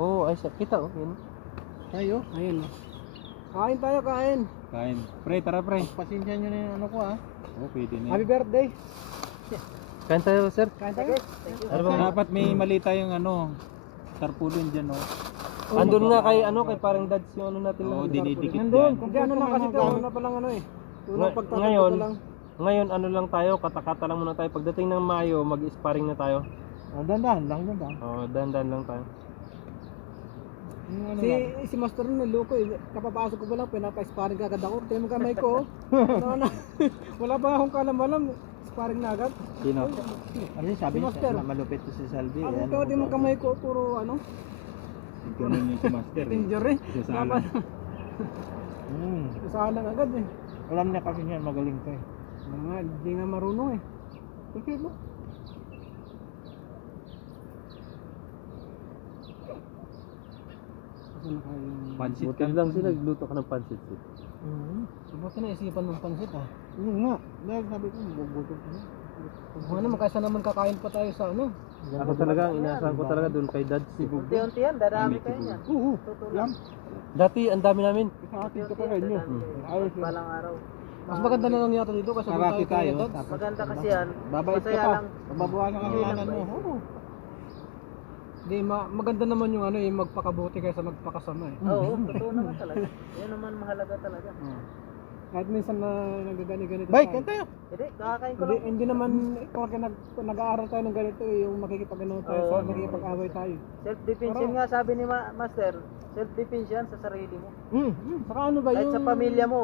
Oo, ay kita oh. Yan. Tayo. Ayun. Kain tayo, kain. Kain. Pre, tara pre. Pasensya nyo na yung ano ko ah. Oo, pwede na Happy yun. birthday. Kain tayo, sir. Kain tayo. Ano ba? Dapat may mali tayong ano. Tarpulin dyan oh. Andun nga kay ano, kay parang dads yung ano natin Oo, lang. dinidikit Nandun. dyan. Hindi ano lang kasi ito. Una pa lang ano eh. Unang pagtatakot Ngayon, ko lang. ngayon ano lang tayo, kata-kata lang muna tayo. Pagdating ng Mayo, mag-sparring na tayo. Oh, dandan lang, dandan. Oo, dandan lang tayo. Yung ano Si lang. si Master nun niloko eh. Kapapasok ko pa lang, pinapa-sparring ka agad ako. Tingnan mo kamay ko. Ano na. Wala pa akong kalam-alam. Sparring na agad. Sino? Ano yung sabi Si Master. niya? Malupit to si Salvi. Ang tingnan mo kamay ko, puro ano. Ganun yung si Master eh. Injury. Sasalang. Sasalang agad eh. Alam niya kasi niya magaling ka eh. Mga, hindi nga marunong eh. Okay mo. Kasi nakain. Pansit Buti lang sila, nagluto ka ng pansit. Buti na isipan ng pansit ah. Oo nga. Dahil sabi ko, mabubuto ko na. Ano naman, kaysa naman kakain pa tayo sa ano. Ako talaga, ang inaasahan ko talaga doon kay dads. Unti-unti yan, darami kayo niyan. Oo. Yan. Dati, ang dami namin. Sa atin ka pa rin yun. Ayos yun. Balang araw. Mas maganda na lang yata dito kasi Karate tayo. Tapos Maganda kasi yan. Babait ka Masaya pa. lang. Mababawasan ang kasalan mo. Oo. di maganda naman yung ano yung magpakabuti kaysa magpakasama eh. Oo, totoo naman talaga. Yan naman mahalaga talaga. Kahit minsan na nagagani-ganito. Bay, tayo. kan tayo. Hindi, kakakain ko Hindi, lang. hindi naman porque nag-aaral tayo ng ganito eh, yung makikipag-ano tayo Oo. sa makikipag-away tayo. Self-defense Pero- yun nga sabi ni Master. Self-defense yan sa sarili mo. Saka ano ba Kahit yung sa pamilya mo,